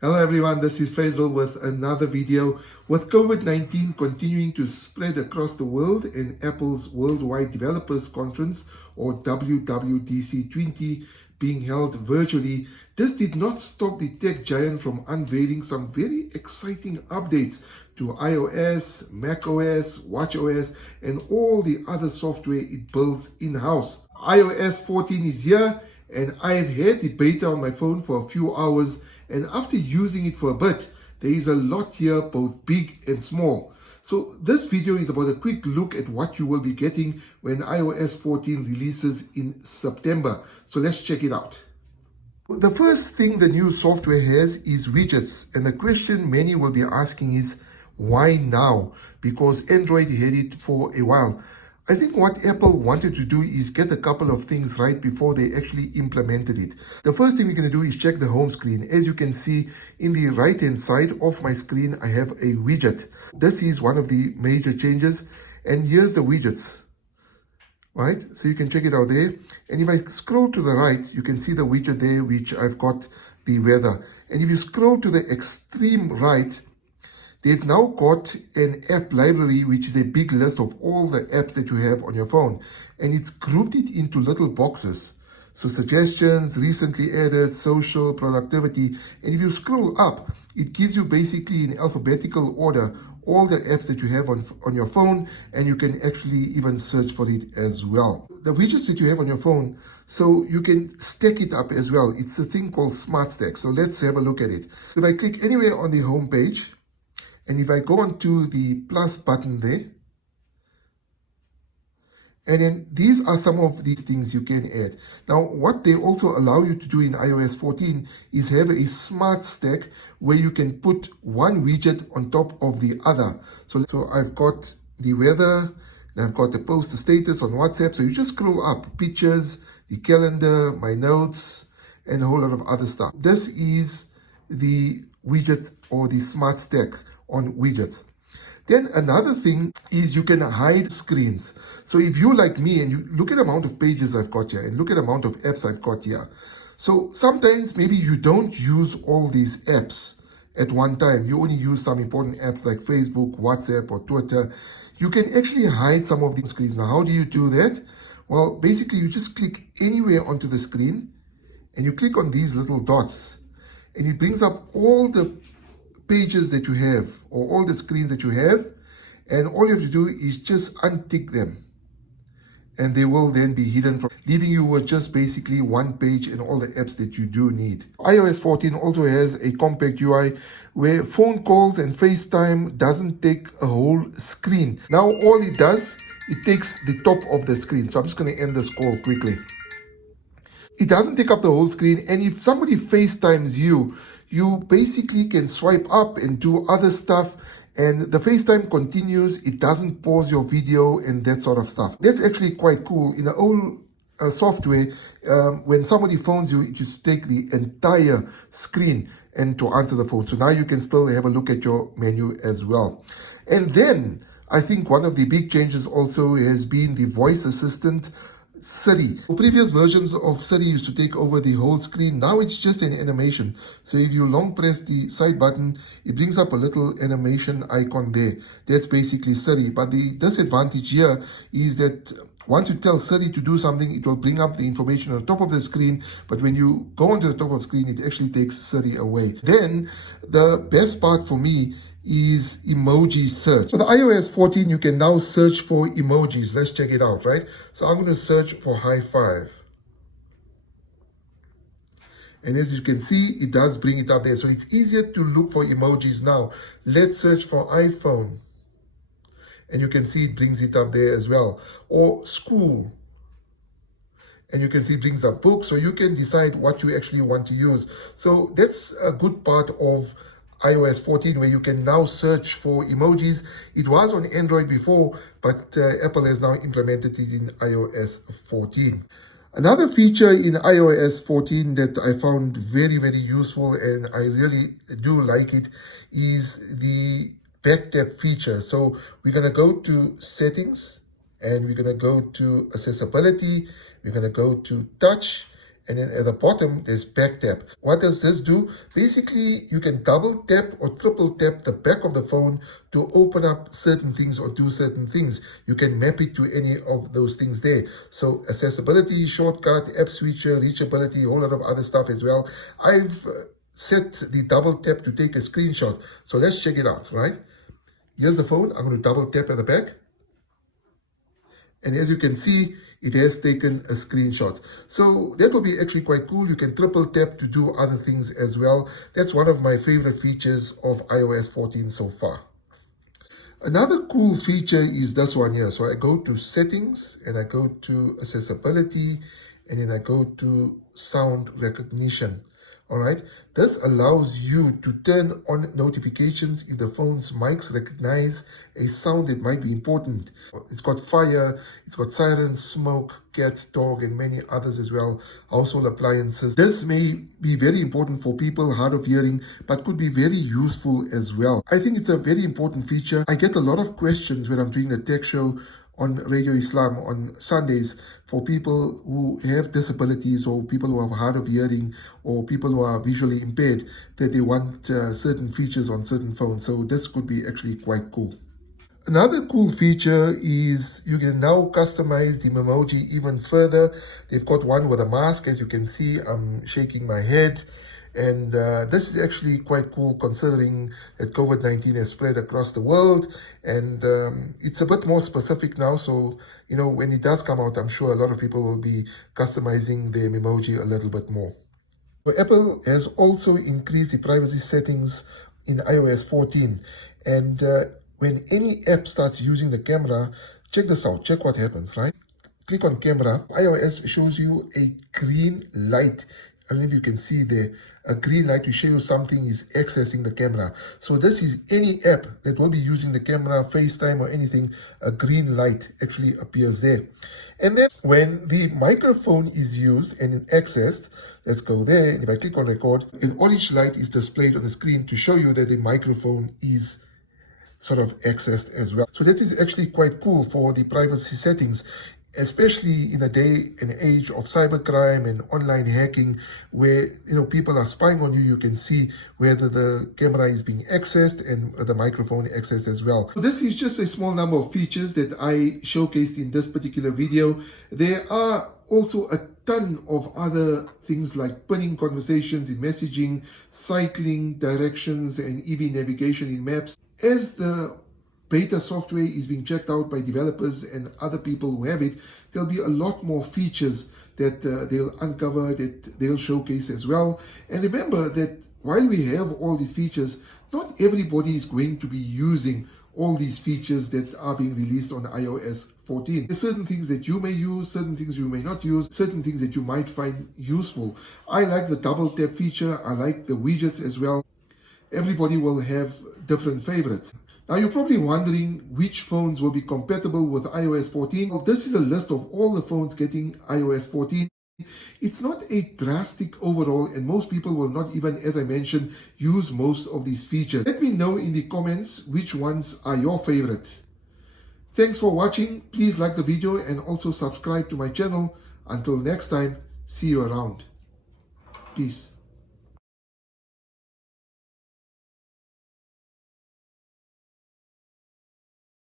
Hello everyone, this is Faisal with another video. With COVID-19 continuing to spread across the world and Apple's Worldwide Developers Conference or WWDC 20 being held virtually, this did not stop the tech giant from unveiling some very exciting updates to iOS, macOS, watchOS, and all the other software it builds in-house. iOS 14 is here, and I've had the beta on my phone for a few hours, and after using it for a bit, there is a lot here, both big and small. So this video is about a quick look at what you will be getting when iOS 14 releases in September. So let's check it out. The first thing the new software has is widgets, and the question many will be asking is, why now? Because Android had it for a while. I think what Apple wanted to do is get a couple of things right before they actually implemented it. The first thing we're going to do is check the home screen. As you can see in the right hand side of my screen, I have a widget. This is one of the major changes, and here's the widgets. Right, so you can check it out there. And if I scroll to the right, you can see the widget there, which I've got the weather. And if you scroll to the extreme right, they've now got an app library, which is a big list of all the apps that you have on your phone. And it's grouped it into little boxes. So suggestions, recently added, social, productivity. And if you scroll up, it gives you basically in alphabetical order all the apps that you have on your phone, and you can actually even search for it as well. The widgets that you have on your phone, so you can stack it up as well. It's a thing called Smart Stack. So let's have a look at it. If I click anywhere on the home page, and if I go onto the plus button there, and then these are some of these things you can add. Now, what they also allow you to do in iOS 14 is have a smart stack where you can put one widget on top of the other. So I've got the weather, and I've got the post status on WhatsApp. So you just scroll up, pictures, the calendar, my notes, and a whole lot of other stuff. This is the widget or the smart stack on widgets. Then another thing is you can hide screens. So if you like me and you look at the amount of pages I've got here and look at the amount of apps I've got here. So sometimes maybe you don't use all these apps at one time. You only use some important apps like Facebook, WhatsApp, or Twitter. You can actually hide some of these screens. Now, how do you do that? Well, basically you just click anywhere onto the screen and you click on these little dots and it brings up all the pages that you have or all the screens that you have, and all you have to do is just untick them and they will then be hidden, from leaving you with just basically one page and all the apps that you do need. iOS 14 also has a compact UI where phone calls and FaceTime doesn't take a whole screen. Now all it does, it takes the top of the screen. So I'm just going to end this call quickly. It doesn't take up the whole screen, and if somebody FaceTimes you, you basically can swipe up and do other stuff, and the FaceTime continues. It doesn't pause your video and that sort of stuff. That's actually quite cool. In the old software, when somebody phones you, it used to take the entire screen and to answer the phone. So now you can still have a look at your menu as well. And then I think one of the big changes also has been the voice assistant, Siri. Previous versions of Siri used to take over the whole screen. Now it's just an animation. So if you long press the side button, it brings up a little animation icon there. That's basically Siri. But the disadvantage here is that once you tell Siri to do something, it will bring up the information on the top of the screen. But when you go onto the top of the screen, it actually takes Siri away. Then the best part for me is emoji search. So the iOS 14, you can now search for emojis. Let's check it out, right? So I'm going to search for high five. And as you can see, it does bring it up there. So it's easier to look for emojis now. Let's search for iPhone. And you can see it brings it up there as well. Or school. And you can see it brings up books. So you can decide what you actually want to use. So that's a good part of iOS 14, where you can now search for emojis. It was on Android before, but Apple has now implemented it in iOS 14. Another feature in iOS 14 that I found very, very useful, and I really do like it, is the back tap feature. So we're going to go to settings, and we're going to go to accessibility. We're going to go to touch, And then at the bottom, there's back tap. What does this do? Basically, you can double tap or triple tap the back of the phone to open up certain things or do certain things. You can map it to any of those things there. So accessibility, shortcut, app switcher, reachability, a whole lot of other stuff as well. I've set the double tap to take a screenshot. So let's check it out, right? Here's the phone. I'm going to double tap at the back. And as you can see, it has taken a screenshot. So that will be actually quite cool. You can triple tap to do other things as well. That's one of my favorite features of iOS 14 so far. Another cool feature is this one here. So I go to settings and I go to accessibility and then I go to sound recognition. All right, this allows you to turn on notifications if the phone's mics recognize a sound that might be important. It's got fire, it's got sirens, smoke, cat, dog, and many others as well, household appliances. This may be very important for people hard of hearing, but could be very useful as well. I think it's a very important feature. I get a lot of questions when I'm doing a tech show on Radio Islam on Sundays for people who have disabilities or people who have hard of hearing or people who are visually impaired, that they want certain features on certain phones. So this could be actually quite cool. Another cool feature is you can now customize the Memoji even further. They've got one with a mask. As you can see, I'm shaking my head. And this is actually quite cool considering that COVID-19 has spread across the world. And it's a bit more specific now. So, you know, when it does come out, I'm sure a lot of people will be customizing their Memoji a little bit more. So Apple has also increased the privacy settings in iOS 14. And when any app starts using the camera, check this out. Check what happens, right? Click on camera. iOS shows you a green light. I don't know if you can see there, a green light to show you something is accessing the camera. So this is any app that will be using the camera, FaceTime or anything, a green light actually appears there. And then when the microphone is used and accessed, let's go there. And if I click on record, an orange light is displayed on the screen to show you that the microphone is sort of accessed as well. So that is actually quite cool for the privacy settings, especially in a day and age of cybercrime and online hacking where, you know, people are spying on you. You can see whether the camera is being accessed and the microphone accessed as well. So this is just a small number of features that I showcased in this particular video. There are also a ton of other things like pinning conversations in messaging, cycling, directions, and EV navigation in maps. As the beta software is being checked out by developers and other people who have it, there'll be a lot more features that they'll uncover, that they'll showcase as well. And remember that while we have all these features, not everybody is going to be using all these features that are being released on iOS 14. There's certain things that you may use, certain things you may not use, certain things that you might find useful. I like the double tap feature. I like the widgets as well. Everybody will have different favorites. Now you're probably wondering which phones will be compatible with iOS 14. Well, this is a list of all the phones getting iOS 14. It's not a drastic overall, and most people will not even, as I mentioned, use most of these features. Let me know in the comments which ones are your favorite. Thanks for watching. Please like the video and also subscribe to my channel. Until next time, see you around. Peace.